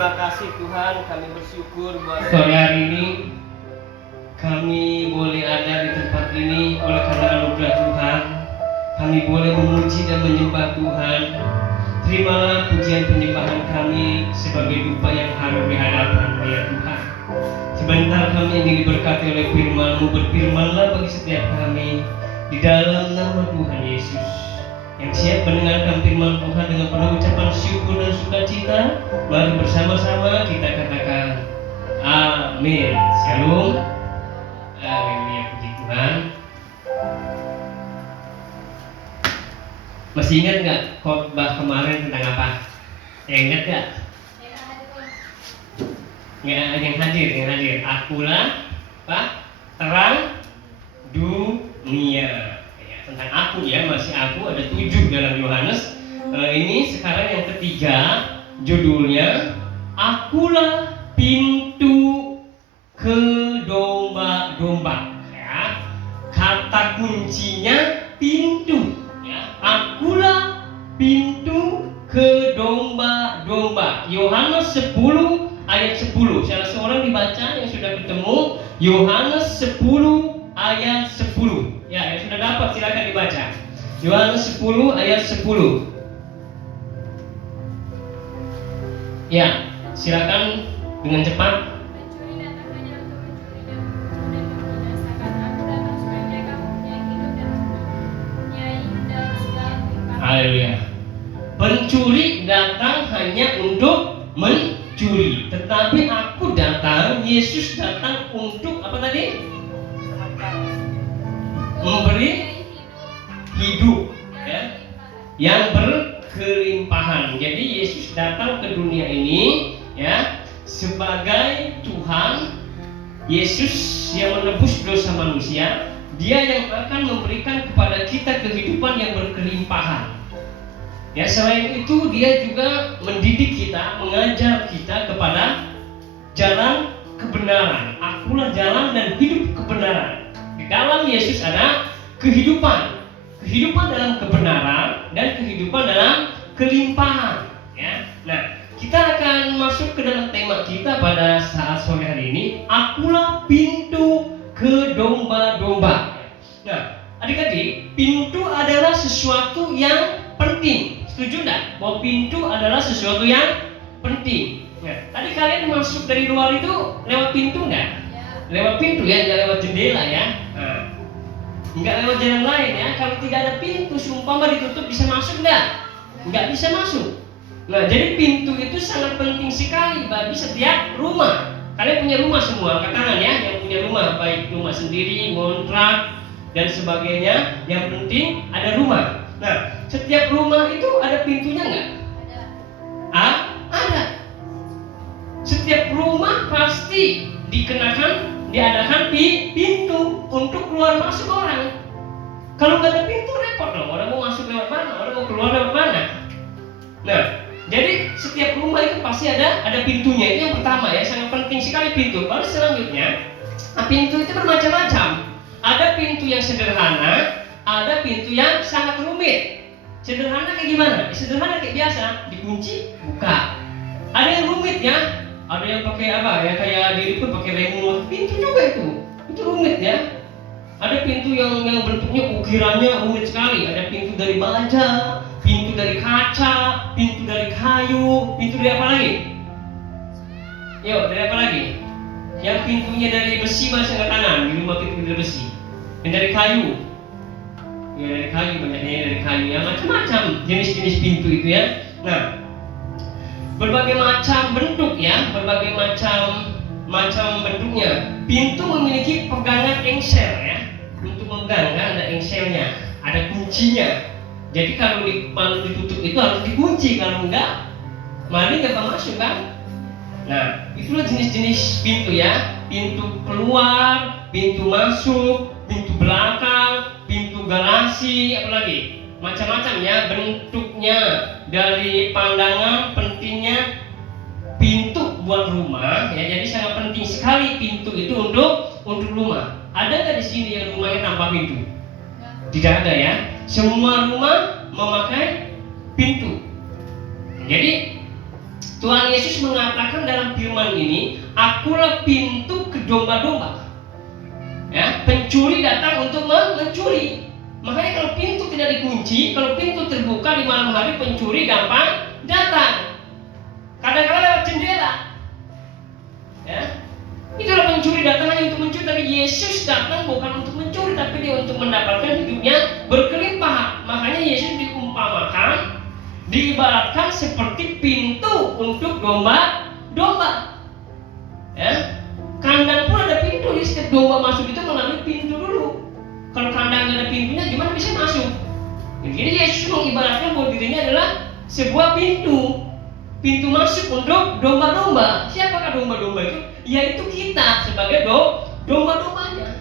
Terima kasih Tuhan, kami bersyukur buat sore hari ini kami boleh ada di tempat ini oleh karena anugerah Tuhan. Kami boleh memuji dan menyembah Tuhan. Terimalah pujian penyembahan kami sebagai dupa yang harum di hadapan-Mu ya Tuhan. Sebentar kami ingin diberkati oleh firman-Mu, berfirmanlah bagi setiap kami di dalam nama Tuhan Yesus. Yang siap mendengarkan firman Tuhan dengan penuh ucapan syukur dan sukacita, mari bersama-sama kita katakan amin. Shalom. Haleluya, puji Tuhan. Masih ingat nggak khotbah kemarin tentang apa? Ingat nggak? Yang hadir. Akulah apa? Terang dunia. Tentang aku ya, masih aku ada 7 dalam Yohanes. Ini sekarang yang ketiga, judulnya Akulah pintu ke domba-domba ya. Kata kuncinya pintu ya. Akulah pintu ke domba-domba. Yohanes 10 ayat 10. Salah seorang dibaca yang sudah ketemu Yohanes 10 ayat 10. Ya, yang sudah dapat silakan dibaca. Yohanes 10 ayat 10. Ya, silakan dengan cepat. Pencuri datang hanya untuk mencuri dan membunuh dan membinasakan. Aku datang supaya mereka mempunyai hidup dan mempunyai dalam segala kelimpahan. Haleluya. Pencuri datang hanya untuk mencuri, tetapi aku datang, Yesus datang untuk apa tadi? Memberi hidup ya, yang berkelimpahan. Jadi Yesus datang ke dunia ini ya sebagai Tuhan. Yesus yang menebus dosa manusia, Dia yang akan memberikan kepada kita kehidupan yang berkelimpahan. Ya, selain itu Dia juga mendidik kita, mengajar kita kepada jalan kebenaran. Akulah jalan dan hidup kebenaran. Di dalam Yesus ada kehidupan dalam kebenaran dan kehidupan dalam kelimpahan. Ya. Nah, kita akan masuk ke dalam tema kita pada saat sore hari ini. Akulah pintu ke domba-domba. Nah, adik-adik, pintu adalah sesuatu yang penting. Setuju enggak? Bahwa pintu adalah sesuatu yang penting. Nah, tadi kalian masuk dari luar itu lewat pintu enggak? Lewat pintu ya, enggak lewat jendela ya. Nah, enggak lewat jalan lain ya. Kalau tidak ada pintu, seumpama ditutup, bisa masuk enggak? Enggak bisa masuk. Nah, jadi pintu itu sangat penting sekali bagi setiap rumah. Kalian punya rumah semua, angkat tangan ya. Yang punya rumah, baik rumah sendiri, ngontrak dan sebagainya. Yang penting ada rumah. Nah, setiap rumah itu ada pintunya enggak? Ada. Setiap rumah pasti diadakan pintu untuk keluar masuk orang. Kalau nggak ada pintu repot dong. Orang mau masuk lewat mana? Orang mau keluar lewat mana? Nah, jadi setiap rumah itu pasti ada pintunya. Itu yang pertama ya, sangat penting sekali pintu. Baru selanjutnya, pintu itu bermacam-macam. Ada pintu yang sederhana, ada pintu yang sangat rumit. Sederhana kayak gimana? Sederhana kayak biasa, dikunci, buka. Ada yang rumit ya. Ada yang pakai apa ya, kayak diri pun pakai remote. Pintu juga itu rumit ya. Ada pintu yang bentuknya ukirannya rumit sekali. Ada pintu dari baja, pintu dari kaca, pintu dari kayu, pintu dari apa lagi? Yuk, dari apa lagi? Yang pintunya dari besi, masih angkat tangan. Di rumah pintu dari besi. Yang dari kayu. Ya, dari kayu, banyaknya dari kayu ya, macam-macam jenis-jenis pintu itu ya. Nah, berbagai macam bentuk ya, berbagai macam bentuknya. Pintu memiliki pegangan engsel ya. Untuk memegang kan ada engselnya, ada kuncinya. Jadi kalau ditutup itu harus dikunci, kalau enggak maling nggak masuk kan. Nah, itulah jenis-jenis pintu ya. Pintu keluar, pintu masuk, pintu belakang, pintu garasi, apalagi macam-macam ya bentuknya. Dari pandangan pentingnya pintu buat rumah ya, jadi sangat penting sekali pintu itu untuk rumah. Ada nggak di sini yang rumahnya tanpa pintu? Tidak ada ya. Semua rumah memakai pintu. Jadi Tuhan Yesus mengatakan dalam firman ini, akulah pintu ke domba-domba. Ya, pencuri datang untuk mencuri. Makanya kalau pintu tidak dikunci, kalau pintu terbuka di malam hari, pencuri gampang datang. Kadang-kadang lewat jendela. Ya, itulah pencuri datang hanya untuk mencuri. Tapi Yesus datang bukan untuk mencuri, tapi dia untuk mendapatkan hidup yang berkelimpahan. Makanya Yesus diumpamakan, diibaratkan seperti pintu untuk domba-domba. Ya, kandang pun ada pintu. Jadi setiap domba masuk itu melalui pintu dulu. Kalau kandang nggak ada pintunya, gimana bisa masuk? Jadi Yesus mengibaratkan bahwa dirinya adalah sebuah pintu masuk untuk domba-domba. Siapakah domba-domba itu? Yaitu kita sebagai domba-dombanya.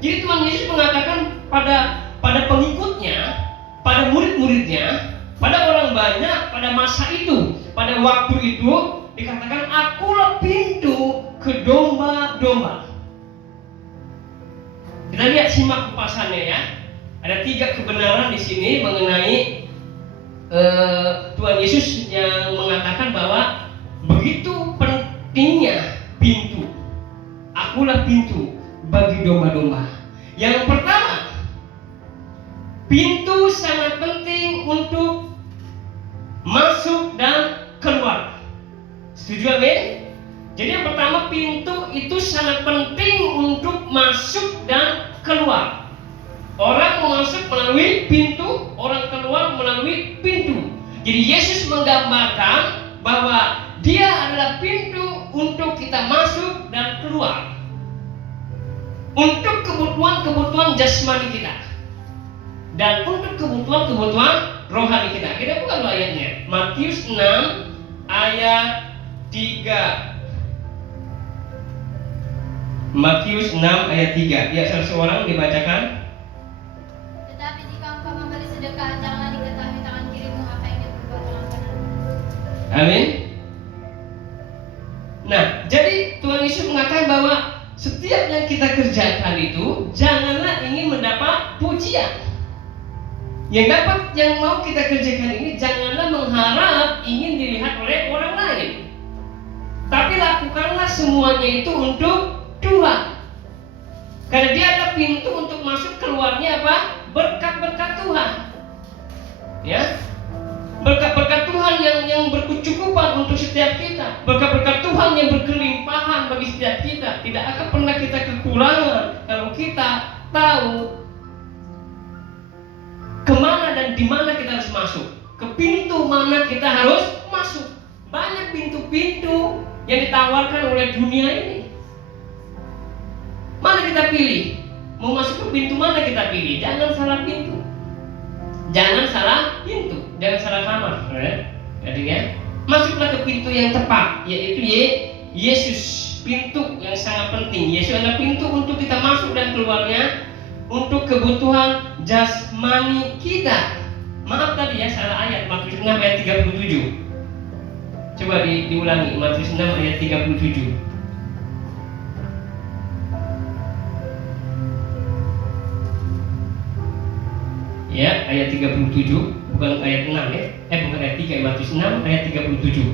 Jadi Tuhan Yesus mengatakan pada pengikutnya, pada murid-muridnya, pada orang banyak pada masa itu, pada waktu itu dikatakan, akulah pintu ke domba-domba. Kita lihat, simak kupasannya ya. Ada 3 kebenaran di sini mengenai Tuhan Yesus yang mengatakan bahwa begitu pentingnya pintu. Akulah pintu bagi domba-domba. Yang pertama, pintu sangat penting untuk masuk dan keluar. Setuju, amin? Jadi yang pertama, pintu itu sangat penting untuk masuk dan keluar. Orang masuk melalui pintu, orang keluar melalui pintu. Jadi Yesus menggambarkan bahwa Dia adalah pintu untuk kita masuk dan keluar, untuk kebutuhan-kebutuhan jasmani kita dan untuk kebutuhan-kebutuhan rohani kita. Kita buka dulu ayatnya. Matius 6 ayat 3. Matius 6 ayat 3. Ya, salah seorang dibacakan. Tetapi jika engkau memberi sedekah, janganlah diketahui tangan kirimu apa yang dia berbuat tangan kananmu. Amin. Nah, jadi Tuhan Yesus mengatakan bahwa setiap yang kita kerjakan itu janganlah ingin mendapat pujian. Yang mau kita kerjakan ini janganlah mengharap ingin dilihat oleh orang lain. Tapi lakukanlah semuanya itu untuk Tuhan. Karena Dia ada pintu untuk masuk keluarnya apa? Berkat-berkat Tuhan. Ya. Berkat-berkat Tuhan yang berkecukupan untuk setiap kita. Berkat-berkat Tuhan yang berkelimpahan bagi setiap kita. Tidak akan pernah kita kekurangan kalau kita tahu kemana dan di mana kita harus masuk. Ke pintu mana kita harus masuk. Banyak pintu-pintu yang ditawarkan oleh dunia ini. Mana kita pilih? Mau masuk ke pintu mana kita pilih? Jangan salah pintu. Jangan salah pintu. Jangan salah kamar. Jadi ya, masuklah ke pintu yang tepat, yaitu Yesus. Pintu yang sangat penting. Yesus adalah pintu untuk kita masuk dan keluarnya, untuk kebutuhan jasmani kita. Maaf tadi ya, salah ayat. Matius 6 ayat 37. Coba diulangi. Matius 6 ayat 37. Ya, ayat 37, bukan ayat 6 ya. Bukan ayat 3, Matius 6 ayat 37.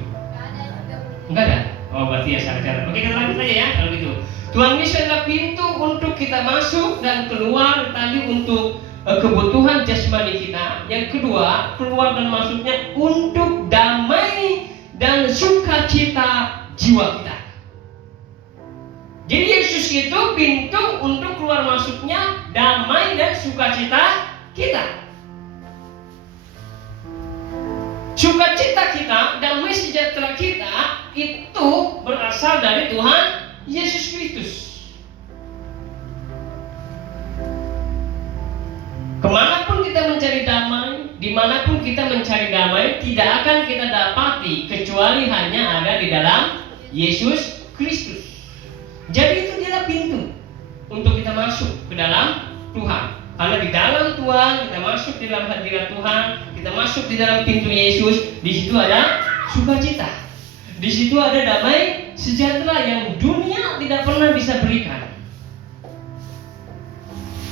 Enggak ada? Oh, berarti ya salah. Oke, kita lanjut saja ya kalau gitu. Tuhan Yesus adalah pintu untuk kita masuk dan keluar tadi untuk kebutuhan jasmani kita. Yang kedua, keluar dan masuknya untuk damai dan sukacita jiwa kita. Jadi Yesus itu pintu untuk keluar masuknya damai dan sukacita kita. Sukacita kita, damai sejahtera kita itu berasal dari Tuhan Yesus Kristus. Kemanapun kita mencari damai, dimanapun kita mencari damai, tidak akan kita dapati kecuali hanya ada di dalam Yesus Kristus. Jadi itu adalah pintu untuk kita masuk ke dalam Tuhan. Karena di dalam Tuhan kita masuk di dalam hadirat Tuhan, kita masuk di dalam pintu Yesus. Di situ ada sukacita, di situ ada damai sejahtera yang dunia tidak pernah bisa berikan.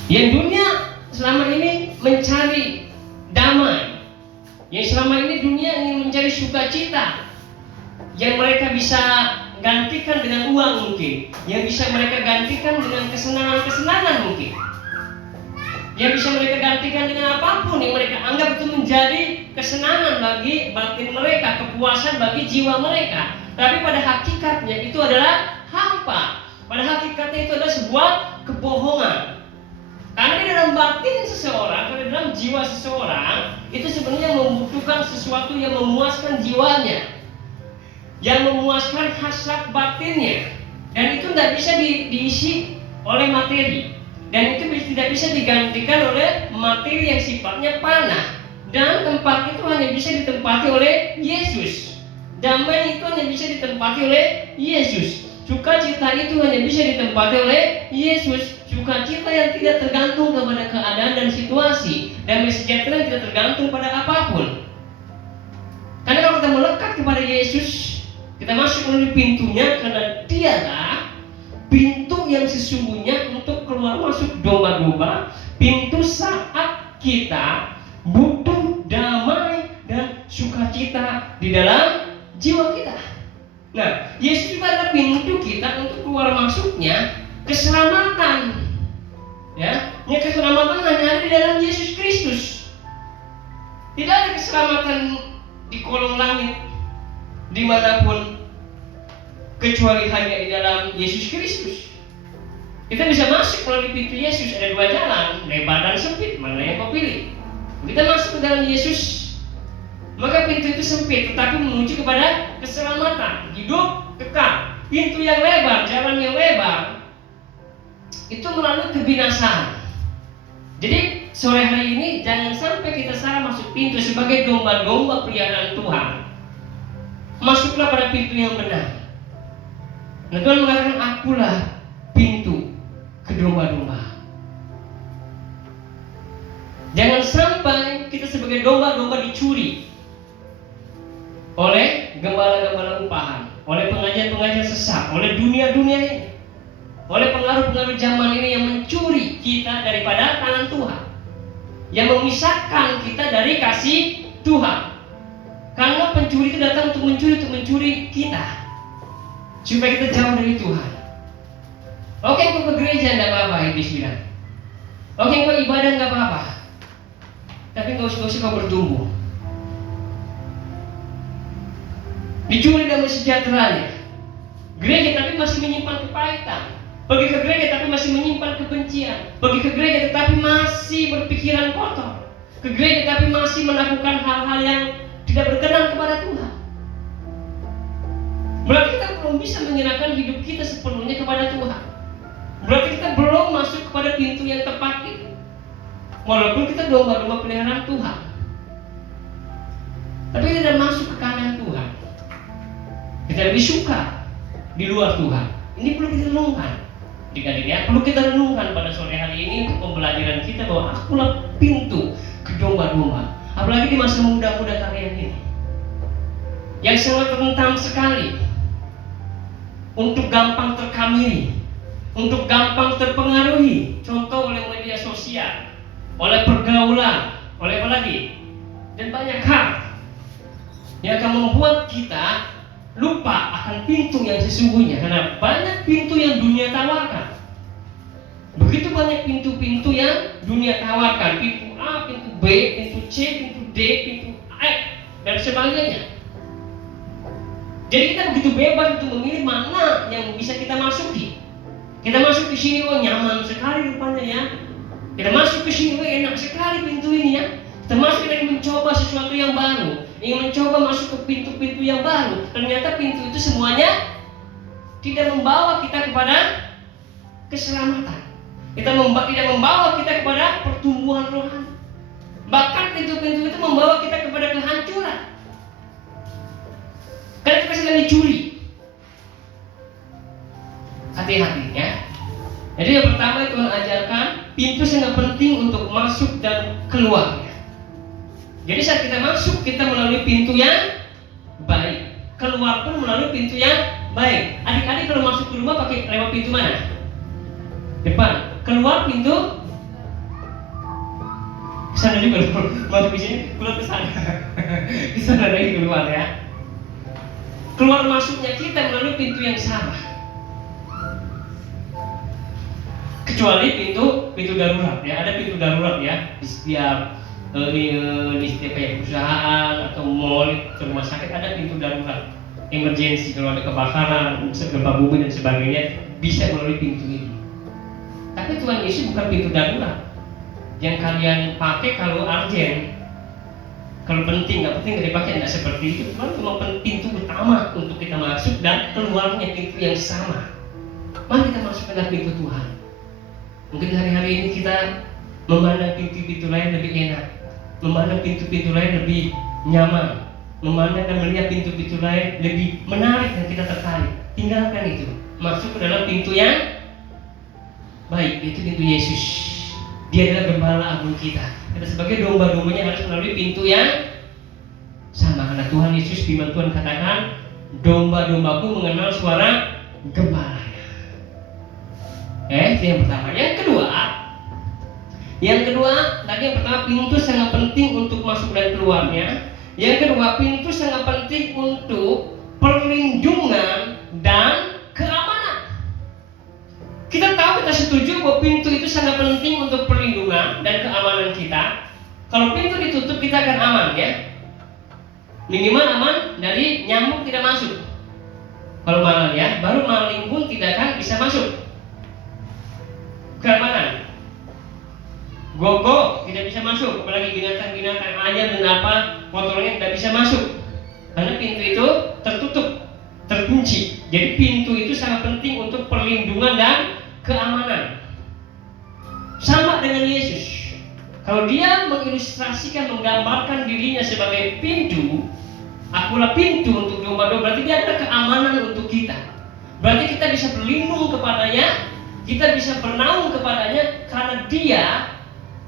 Yang dunia selama ini mencari damai, yang selama ini dunia ingin mencari sukacita, yang mereka bisa gantikan dengan uang mungkin, yang bisa mereka gantikan dengan kesenangan-kesenangan mungkin, yang bisa mereka gantikan dengan apapun yang mereka anggap itu menjadi kesenangan bagi batin mereka, kepuasan bagi jiwa mereka. Tapi pada hakikatnya itu adalah hampa. Pada hakikatnya itu adalah sebuah kebohongan. Karena di dalam batin seseorang, karena di dalam jiwa seseorang itu sebenarnya membutuhkan sesuatu yang memuaskan jiwanya, yang memuaskan hasrat batinnya, dan itu tidak bisa diisi oleh materi, dan itu tidak bisa digantikan oleh materi yang sifatnya panah. Dan tempat itu hanya bisa ditempati oleh Yesus. Damai itu hanya bisa ditempati oleh Yesus. Sukacita itu hanya bisa ditempati oleh Yesus. Sukacita yang tidak tergantung kepada keadaan dan situasi. Damai sejahtera yang tidak tergantung pada apapun. Karena kalau kita melekat kepada Yesus, kita masuk melalui pintunya, karena Dialah pintu yang sesungguhnya untuk keluar masuk domba-domba. Pintu saat kita butuh damai dan sukacita di dalam jiwa kita. Nah, Yesus juga adalah pintu kita untuk keluar masuknya keselamatan. Ya, keselamatan hanya ada di dalam Yesus Kristus. Tidak ada keselamatan di kolong langit dimanapun kecuali hanya di dalam Yesus Kristus. Kita bisa masuk melalui pintu Yesus. Ada dua jalan, lebar dan sempit. Mana yang kau pilih? Kita masuk ke dalam Yesus, maka pintu itu sempit, tetapi menuju kepada keselamatan, hidup kekal. Pintu yang lebar, jalan yang lebar, itu melalui kebinasaan. Jadi sore hari ini jangan sampai kita salah masuk pintu sebagai domba-domba peliharaan Tuhan. Masuklah pada pintu yang benar. Nah, Tuhan mengatakan, akulah pintu ke domba-domba. Jangan sampai kita sebagai domba-domba dicuri oleh gembala-gembala upahan, oleh pengajian-pengajian sesat, oleh dunia-dunia ini, oleh pengaruh-pengaruh zaman ini yang mencuri kita daripada tangan Tuhan, yang memisahkan kita dari kasih Tuhan. Karena pencuri itu datang untuk mencuri kita, supaya kita jauh dari Tuhan. Oke, kau ke gereja enggak apa-apa, iblis bilang. Oke, kau ibadah enggak apa-apa, tapi nggak usah kau bertumbuh. Dicuri damai sejahteranya. Gereja tapi masih menyimpan kepahitan. Pergi ke gereja tapi masih menyimpan kebencian. Pergi ke gereja tetapi masih berpikiran kotor. Ke gereja tapi masih melakukan hal-hal yang tidak berkenan kepada Tuhan. Berarti kita belum bisa menyerahkan hidup kita sepenuhnya kepada Tuhan. Berarti kita belum masuk kepada pintu yang tepat itu. Walaupun kita domba-domba peliharaan Tuhan, tapi tidak masuk ke kandang Tuhan. Kita lebih suka di luar Tuhan. Ini perlu kita renungkan. Perlu kita renungkan pada sore hari ini untuk pembelajaran kita bahwa akulah pintu ke domba-domba. Apalagi di masa muda-muda kalian ini, yang sangat rentan sekali untuk gampang terkamili, untuk gampang terpengaruhi. Contoh oleh media sosial, oleh pergaulan, oleh apa lagi, dan banyak hal yang akan membuat kita lupa akan pintu yang sesungguhnya. Karena banyak pintu yang dunia tawarkan. Begitu banyak pintu-pintu yang dunia tawarkan. Pintu A, pintu B, pintu C, pintu D, pintu E, dan sebagainya. Jadi kita begitu bebas untuk memilih mana yang bisa kita masuki. Kita masuk ke sini, oh nyaman sekali rupanya ya. Kita masuk ke sini, oh enak sekali pintu ini ya. Kita masuk, kita ingin mencoba sesuatu yang baru, ingin mencoba masuk ke pintu-pintu yang baru. Ternyata pintu itu semuanya tidak membawa kita kepada keselamatan. Tidak membawa kita kepada pertumbuhan rohani. Bahkan pintu-pintu itu membawa kita kepada kehancuran. Karena kita sedang dicuri. Hati-hati ya. Jadi yang pertama Tuhan ajarkan, pintu sangat penting untuk masuk dan keluar. Jadi saat kita masuk, kita melalui pintu yang baik. Keluar pun melalui pintu yang baik. Adik-adik kalau masuk ke rumah pakai lewat pintu mana? Depan. Keluar pintu kesana juga. Masuk di sini, keluar ke sana. Di sana lagi keluar ya. keluar masuknya kita melalui pintu yang sama. Kecuali pintu darurat ya, ada pintu darurat ya di setiap kayak perusahaan atau mall atau rumah sakit ada pintu darurat emergency, kalau ada kebakaran, gempa bumi dan sebagainya bisa melalui pintu ini. Tapi Tuhan Yesus bukan pintu darurat yang kalian pakai kalau urgent, kalau penting nggak penting nggak dipakai, nggak seperti itu. Tuhan cuma pintu utama untuk kita masuk dan keluarnya pintu yang sama. Mari kita masuk ke dalam pintu Tuhan. Mungkin hari-hari ini kita memandang pintu-pintu lain lebih enak, memandang pintu-pintu lain lebih nyaman, memandang dan melihat pintu-pintu lain lebih menarik dan kita tertarik. Tinggalkan itu, masuk ke dalam pintu yang baik, yaitu pintu Yesus. Dia adalah gembala agung kita. Kita sebagai domba-dombanya harus melalui pintu yang sama. Karena Tuhan Yesus, firman Tuhan katakan, domba-dombaku mengenal suara gembalanya. Itu yang pertama. Yang kedua, tadi yang pertama pintu sangat penting untuk masuk dan keluarnya. Yang kedua, pintu sangat penting untuk perlindungan dan keamanan. Kita tahu, kita setuju bahwa pintu itu sangat penting untuk perlindungan dan keamanan kita. Kalau pintu ditutup kita akan aman ya. Minimal aman dari nyamuk tidak masuk. Kalau malam ya, baru maling pun tidak akan bisa masuk. Keamanan. Gogok tidak bisa masuk, apalagi binatang-binatang ayam dan apa kotornya tidak bisa masuk. Karena pintu itu tertutup, terkunci. Jadi pintu itu sangat penting untuk perlindungan dan keamanan. Sama dengan Yesus. Kalau dia mengilustrasikan, menggambarkan dirinya sebagai pintu, akulah pintu untuk domba-domba, berarti dia ada keamanan untuk kita. Berarti kita bisa berlindung kepadanya, kita bisa bernaung kepadanya, karena dia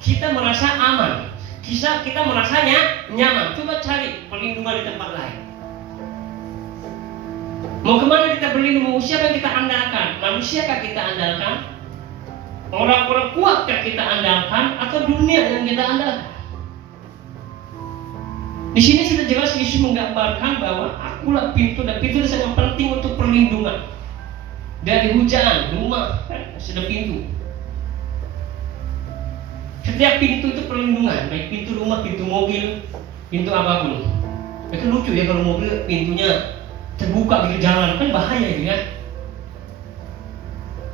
kita merasa aman, kita merasanya nyaman. Coba cari perlindungan di tempat lain. Mau kemana kita berlindung? Siapa yang kita andalkan? Manusiakah kita andalkan? Orang-orang kuatkah kita andalkan? Atau dunia yang kita andalkan? Di sini sudah jelas Yesus menggambarkan bahwa akulah pintu, dan pintu itu sangat penting untuk perlindungan dari hujan, rumah, kan sudah pintu. Setiap pintu itu perlindungan, baik pintu rumah, pintu mobil, pintu apapun. Itu lucu ya kalau mobil pintunya terbuka di jalan, kan bahaya itu ya.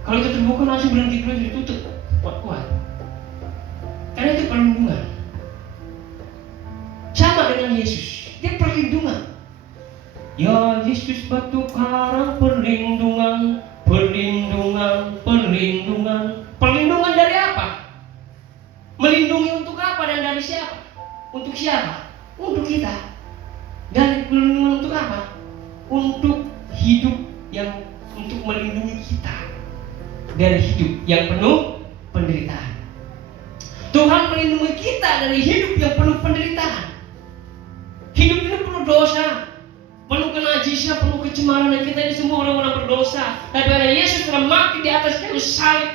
Kalau itu terbuka langsung berhenti dulu, ditutup kuat-kuat. Karena itu perlindungan. Sama dengan Yesus, dia perlindungan. Ya Yesus batu karang, perlindungan, perlindungan, perlindungan. Perlindungan dari apa? Melindungi untuk apa dan dari siapa? Untuk siapa? Untuk kita. Dari perlindungan untuk apa? Untuk hidup yang, untuk melindungi kita dari hidup yang penuh penderitaan. Tuhan melindungi kita dari hidup yang penuh penderitaan. Hidup ini penuh dosa, penuh kenajisan, penuh kecemaran, dan kita ini semua orang-orang berdosa. Tapi karena Yesus telah mati di atas kayu salib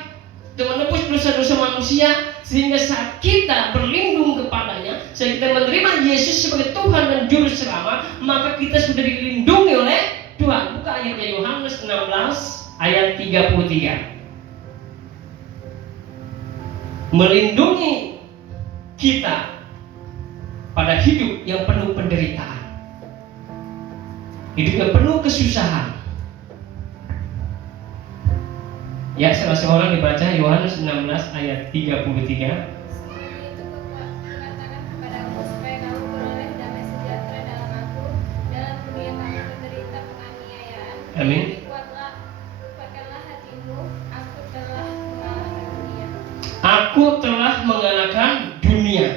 untuk menebus dosa-dosa manusia, sehingga saat kita berlindung kepadanya, saat kita menerima Yesus sebagai Tuhan dan Juru Selamat, maka kita sudah dilindungi oleh Tuhan. Buka ayatnya Yohanes 16 ayat 33. Melindungi kita pada hidup yang penuh penderitaan, hidup yang penuh kesusahan. Ya, salah seorang dibaca Yohanes 16 ayat 33. Semuanya itu kukatakan kepadamu supaya kamu beroleh damai sejahtera dalam aku. Dalam dunia kamu menderita penganiayaan. Amin. Tapi kuatkanlah hatimu, aku telah mengalahkan dunia. Aku telah mengalahkan dunia.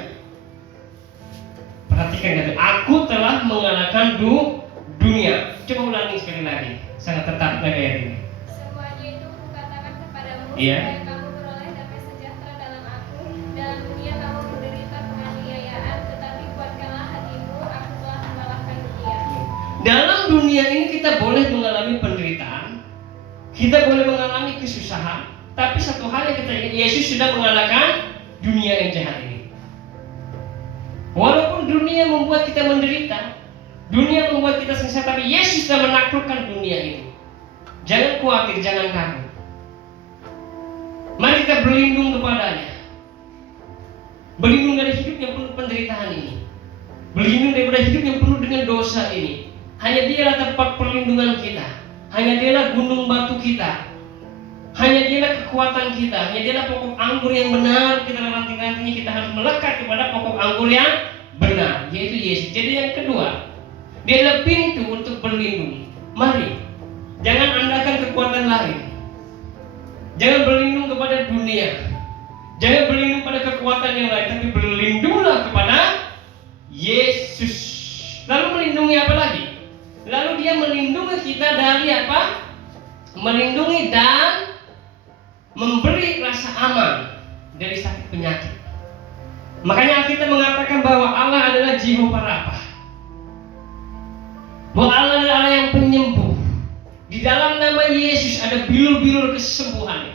Perhatikan kata, aku telah mengalahkan dunia. Coba ulangi sekali lagi. Sangat tertarik lagi ayat ini. Semuanya itu kukatakan kepadamu Iya. supaya kamu beroleh damai sejahtera dalam aku. Dalam dunia kamu menderita penganiayaan, tetapi kuatkanlah hatimu, aku telah mengalahkan dunia. Dalam dunia ini kita boleh mengalami penderitaan, kita boleh mengalami kesusahan, tapi satu hal yang kita ingat, Yesus sudah mengalahkan dunia yang jahat ini. Walaupun dunia membuat kita menderita, Dunia membuat kita sengsara, tapi Yesus sudah menaklukkan dunia itu. Jangan khawatir, jangan takut. Mari kita berlindung kepadanya. Berlindung dari hidup yang penuh penderitaan ini. Berlindung daripada hidup yang penuh dengan dosa ini. Hanya Dialah tempat perlindungan kita. Hanya Dialah gunung batu kita. Hanya Dialah kekuatan kita. Hanya Dialah pokok anggur yang benar. Kita nanti kita harus melekat kepada pokok anggur yang benar, yaitu Yesus. Jadi yang kedua, Dia adalah pintu untuk berlindung. Mari, jangan andalkan kekuatan lain. Jangan berlindung kepada dunia. Jangan berlindung pada kekuatan yang lain, tapi berlindunglah kepada Yesus. Lalu melindungi apa lagi? Lalu Dia melindungi kita dari apa? Melindungi dan memberi rasa aman dari sakit penyakit. Makanya kita mengatakan bahwa Allah adalah Jehovah Rafa. Bahwa Allah adalah Allah yang penyembuh. Di dalam nama Yesus ada bilur-bilur kesembuhan.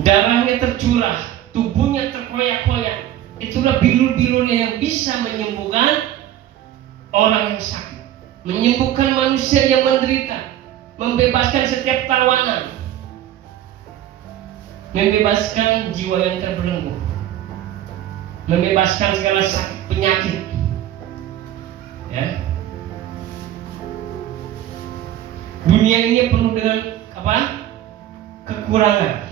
Darahnya tercurah, tubuhnya terkoyak-koyak. Itulah bilur-bilurnya yang bisa menyembuhkan orang yang sakit, menyembuhkan manusia yang menderita, membebaskan setiap tawanan, membebaskan jiwa yang terbelenggu, membebaskan segala sakit penyakit. Ya. Dunia ini penuh dengan apa? Kekurangan.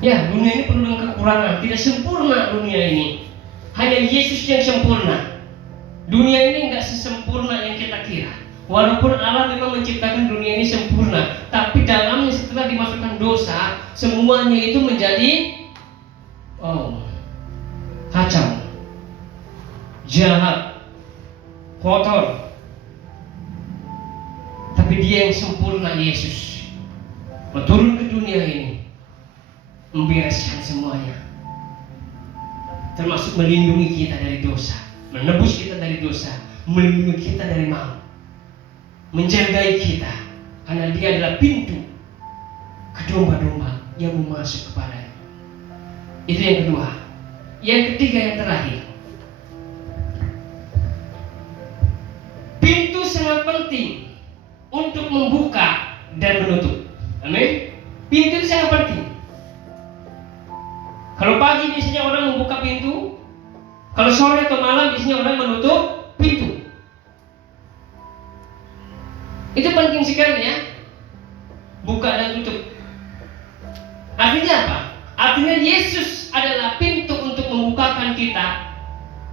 Ya, dunia ini penuh dengan kekurangan. Tidak sempurna dunia ini. Hanya Yesus yang sempurna. Dunia ini enggak sesempurna yang kita kira. Walaupun Allah memang menciptakan dunia ini sempurna, tapi dalamnya setelah dimasukkan dosa, semuanya itu menjadi kacau, jahat, kotor. Tapi Dia yang sempurna, Yesus, turun ke dunia ini, membereskan semuanya, termasuk melindungi kita dari dosa, menebus kita dari dosa, melindungi kita dari maut, menjagai kita, karena Dia adalah pintu ke domba-domba yang mau masuk kepadanya. Itu yang kedua. Yang ketiga, yang terakhir, pintu sangat penting untuk membuka dan menutup. Amin. Pintu itu sangat penting. Kalau pagi biasanya orang membuka pintu, kalau sore atau malam biasanya orang menutup pintu. Itu penting sekali ya, buka dan tutup. Artinya apa? Artinya Yesus adalah pintu untuk membukakan kita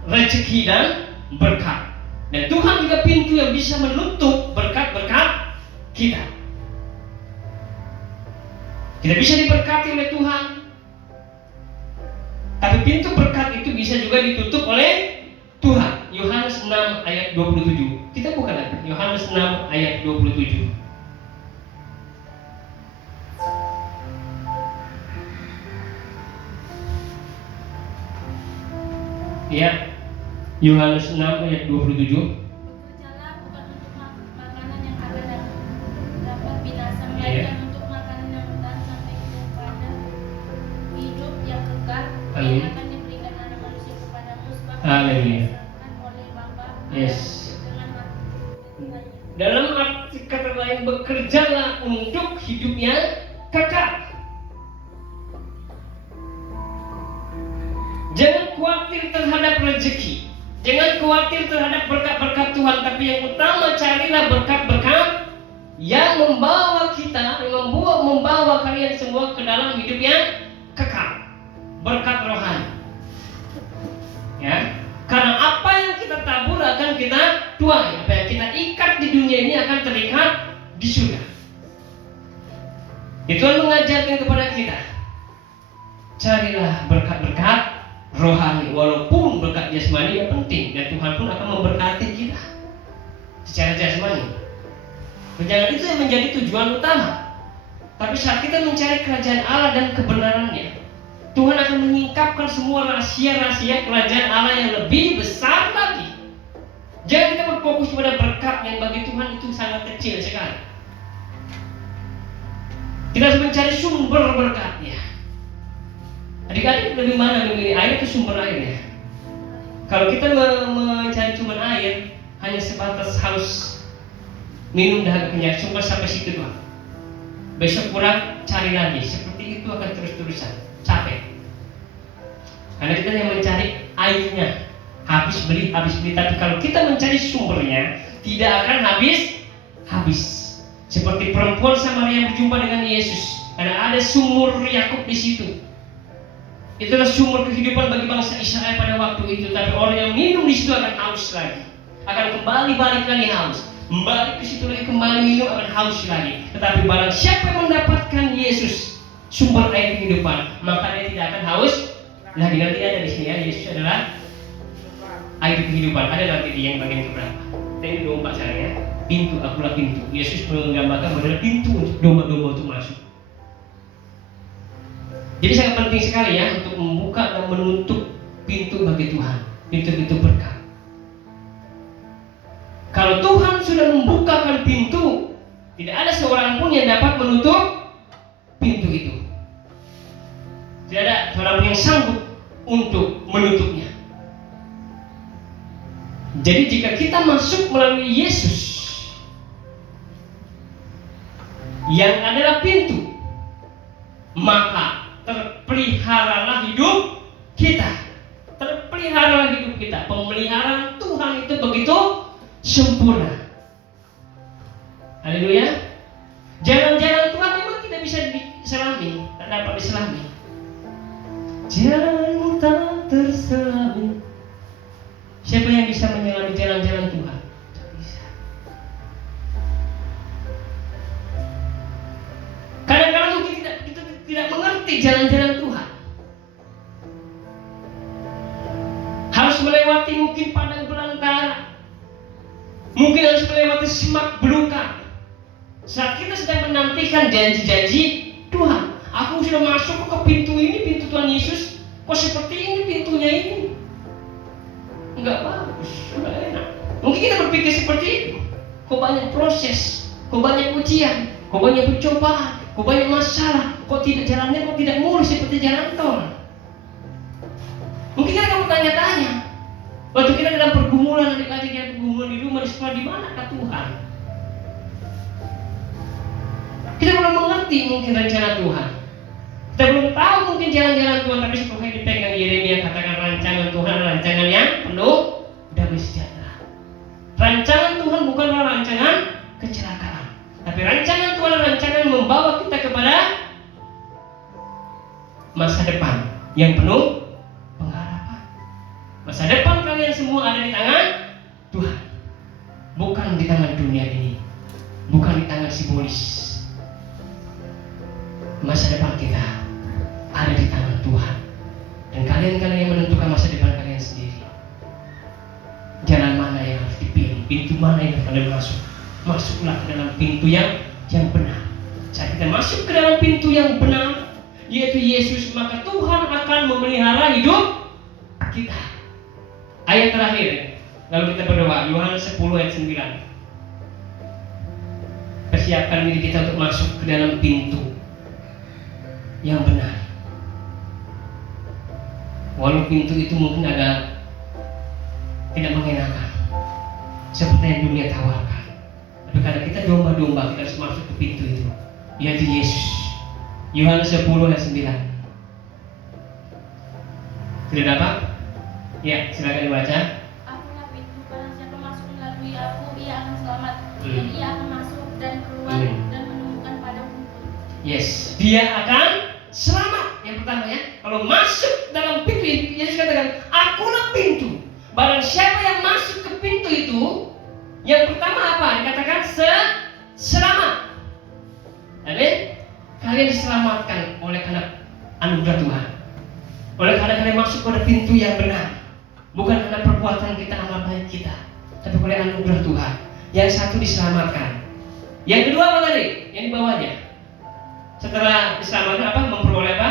rezeki dan berkat. Dan Tuhan juga pintu yang bisa menutup berkat-berkat kita. Kita bisa diberkati oleh Tuhan, tapi pintu berkat itu bisa juga ditutup oleh Tuhan. Yohanes 6 ayat 27. Kita buka lagi. Yohanes 6 ayat 27. Ya. Yohanes 6 ayat 27. Bekerjalah bukan untuk makanan yang ada dan dapat binasa, melainkan untuk makanan yang bertahan sampai kepada hidup yang kekal, Amin. yang akan diberikan anak manusia kepadamu, sebab Haleluya. disediakan oleh Bapa Yes. dengan hati. Dalam arti kata lain, bekerjalah untuk hidup yang kekal. Jangan khawatir terhadap rezeki. Jangan khawatir terhadap berkat-berkat Tuhan, tapi yang utama carilah berkat-berkat yang membawa kita, yang membawa kalian semua ke dalam hidup yang kekal. Berkat rohani. Ya. Karena apa yang kita tabur akan kita tuai. Apa yang kita ikat di dunia ini akan terikat di surga. Tuhan mengajarkan kepada kita, carilah berkat-berkat rohani, walaupun berkat jasmani yang penting, dan Tuhan pun akan memberkati kita secara jasmani. Jangan itu yang menjadi tujuan utama. Tapi saat kita mencari kerajaan Allah dan kebenarannya, Tuhan akan menyingkapkan semua rahasia-rahasia kerajaan Allah yang lebih besar lagi. Jangan kita berfokus pada berkat yang bagi Tuhan itu sangat kecil sekali. Kita harus mencari sumber berkatnya. Adik-adik dari mana memilih air itu sumber airnya? Kalau kita mencari cuma air, hanya sebatas haus minum dahaga kenyang, sumber sampai situ doang. Besok pulang cari lagi, seperti itu akan terus-terusan capek. Karena kita yang mencari airnya, habis beli. Tapi kalau kita mencari sumbernya, tidak akan habis. Seperti perempuan Samaria berjumpa dengan Yesus, karena ada sumur Yakub di situ. Itulah sumber kehidupan bagi bangsa Israel pada waktu itu. Tapi orang yang minum di situ akan haus lagi, akan kembali balik lagi haus, balik ke situ lagi, kembali minum, akan haus lagi. Tetapi barang siapa yang mendapatkan Yesus, sumber air kehidupan, maka dia tidak akan haus lagi. Nanti ada di sini ya, Yesus adalah air kehidupan. Ada nanti di yang bagian keberapa? Ini 24 sekarang ya. Pintu, akulah pintu. Yesus menggambarkan adalah pintu untuk domba-domba untuk masuk. Jadi sangat penting sekali ya untuk membuka dan menutup pintu bagi Tuhan, pintu-pintu berkat. Kalau Tuhan sudah membukakan pintu, tidak ada seorang pun yang dapat menutup pintu itu. Tidak ada seorang pun yang sanggup untuk menutupnya. Jadi jika kita masuk melalui Yesus yang adalah pintu, maka terpeliharalah hidup kita. Terpeliharalah hidup kita. Pemeliharaan Tuhan itu begitu sempurna. Haleluya. Jalan-jalan Tuhan memang tidak bisa diselami, tak dapat diselami. Jalanmu tak terselami. Siapa yang bisa menyelami jalan-jalan Tuhan? Tak bisa. Kadang-kadang mungkin kita tidak mengerti jalan-jalan Tuhan. Harus melewati mungkin padang belantara, mungkin harus melewati semak belukar. Saat kita sedang menantikan janji-janji Tuhan, aku sudah masuk ke pintu ini, pintu Tuhan Yesus, kok seperti ini pintunya ini? Enggak bagus, enggak enak. Mungkin kita berpikir seperti itu. Kok banyak proses, kok banyak ujian, kok banyak percobaan, kok banyak masalah, kok jalannya tidak mulus seperti jalan tol. Mungkin kita akan bertanya-tanya, waktu kita dalam pergumulan, adik-adik yang pergumulan di rumah, di sekolah, di manakah Tuhan? Kita belum mengerti mungkin rencana Tuhan. Kita belum tahu mungkin jalan-jalan Tuhan, tapi seperti dipegang Yeremia katakan rancangan Tuhan, rancangan yang penuh damai sejahtera. Rancangan Tuhan bukanlah rancangan kecelakaan, tapi rancangan Tuhan adalah rancangan membawa kita kepada masa depan yang penuh pengharapan. Masa depan kalian semua ada di tangan Tuhan, bukan di tangan dunia ini, bukan di tangan simbolis. Masa depan kita ada di tangan Tuhan, dan kalian yang menentukan masa depan kalian sendiri. Jalan mana yang harus dipilih, pintu mana yang kalian masuk. Masuklah ke dalam pintu yang benar. Saat kita masuk ke dalam pintu yang benar, yaitu Yesus, maka Tuhan akan memelihara hidup kita. Ayat terakhir, lalu kita berdoa. Yohanes 10 ayat 9. Persiapkan diri kita untuk masuk ke dalam pintu yang benar. Walau pintu itu mungkin agak tidak mengenakan seperti yang dunia tawarkan, tapi karena kita domba-domba, kita harus masuk ke pintu itu, yaitu Yesus. Yohanes 10 ayat 9. Sudah dapat? Ya, silakan dibaca. Akulah pintu, barang siapa masuk melalui aku, ia akan selamat. Dan ia akan masuk dan keluar dan menemukan padang rumput. Yes, dia akan selamat. Yang pertama ya, kalau masuk dalam pintu itu, Yesus katakan, akulah pintu. Barang siapa yang masuk ke pintu itu, yang pertama apa? Dikatakan selamat. Amin. Kalian diselamatkan oleh karena anugerah Tuhan, oleh karena kalian masuk pada pintu yang benar, bukan karena perbuatan kita, amal baik kita, tapi oleh anugerah Tuhan. Yang satu diselamatkan. Yang kedua apa tadi? Yang di bawahnya. Setelah diselamatkan apa? Memperoleh apa?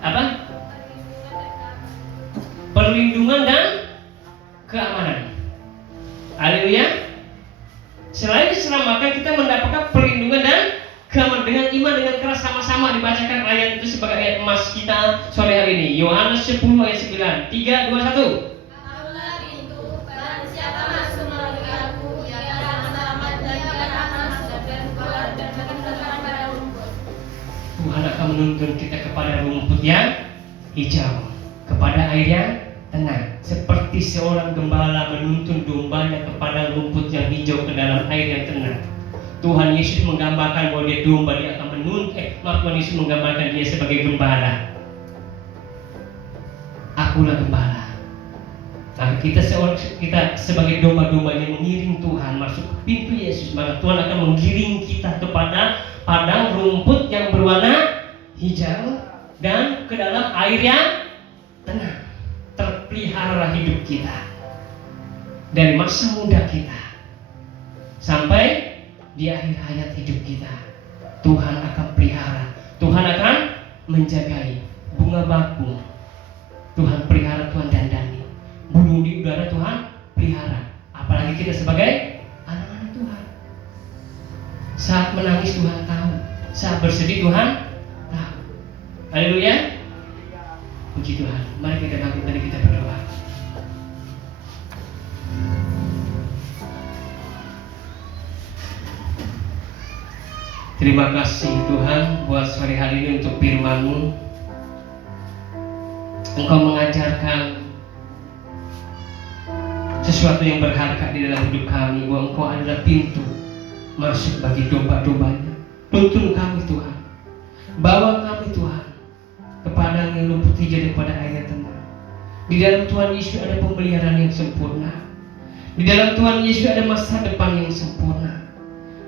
Apa? Perlindungan dan keamanan. Haleluya. Selain diselamatkan, kita mendapatkan perlindungan dengan iman, dengan keras sama-sama dibacakan ayat itu sebagai ayat emas kita sore hari ini. Yohanes 10 ayat 9. 3, 2, 1. Akulah pintu, barang siapa masuk melalui aku, ia akan selamat dan ia akan masuk dan keluar dan berteman pada rumput. Tuhan akan menuntun kita kepada rumput yang hijau, kepada air yang tenang, seperti seorang gembala menuntun dombanya kepada rumput yang hijau ke dalam air yang tenang. Tuhan Yesus menggambarkan bahwa dia domba, dia akan Tuhan Yesus menggambarkan dia sebagai gembala. Akulah gembala. Nah, kita sebagai domba-domba yang mengiring Tuhan masuk ke pintu Yesus, maka Tuhan akan menggiring kita kepada padang rumput yang berwarna hijau dan ke dalam air yang tenang. Terpelihara hidup kita dari masa muda kita sampai di akhir hayat hidup kita. Tuhan akan pelihara, Tuhan akan menjagai bunga bakung. Tuhan pelihara, Tuhan dandani. Burung di udara Tuhan pelihara. Apalagi kita sebagai anak-anak Tuhan. Saat menangis Tuhan tahu, saat bersedih Tuhan tahu. Haleluya. Puji Tuhan. Mari kita bangkit dan kita berdoa. Terima kasih Tuhan buat sore hari ini untuk firman-Mu. Engkau mengajarkan sesuatu yang berharga di dalam hidup kami, bahwa Engkau adalah pintu masuk bagi domba-dombanya. Tuntun kami Tuhan, bawa kami Tuhan kepada yang rumput hijau dan kepada air yang tenang. Di dalam Tuhan Yesus ada pemeliharaan yang sempurna. Di dalam Tuhan Yesus ada masa depan yang sempurna.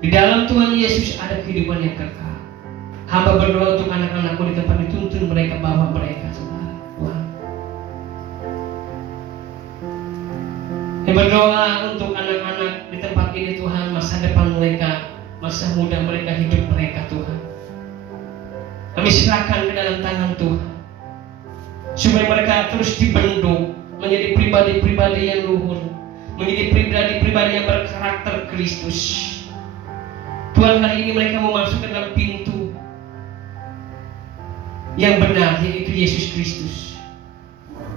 Di dalam Tuhan Yesus ada kehidupan yang kekal. Hamba berdoa untuk anak-anakku di tempat dituntun mereka, bawa mereka saudara Tuhan. Yang berdoa untuk anak-anak di tempat ini Tuhan, masa depan mereka, masa muda mereka, hidup mereka Tuhan, kami serahkan ke dalam tangan Tuhan, supaya mereka terus dibentuk menjadi pribadi-pribadi yang luhur, menjadi pribadi-pribadi yang berkarakter Kristus. Tuhan, hari ini mereka mau masuk ke dalam pintu yang benar, yaitu Yesus Kristus.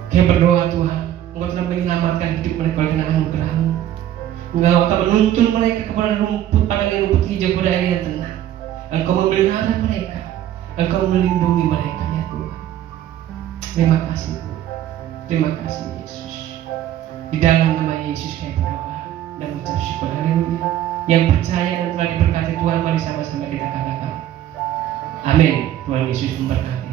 Kami berdoa Tuhan, Engkau telah menyelamatkan hidup mereka dengan anugerah-Mu. Engkau akan menuntun mereka kepada rumput padang yang rumput hijau, kepada air yang tenang. Engkau memelihara mereka, Engkau melindungi mereka ya Tuhan. Terima kasih Tuhan. Terima kasih Yesus. Di dalam nama Yesus kami berdoa dan mengucap syukur. Haleluya. Yang percaya dan telah diberkati Tuhan, mari sama-sama kita katakan amin. Tuhan Yesus memberkati.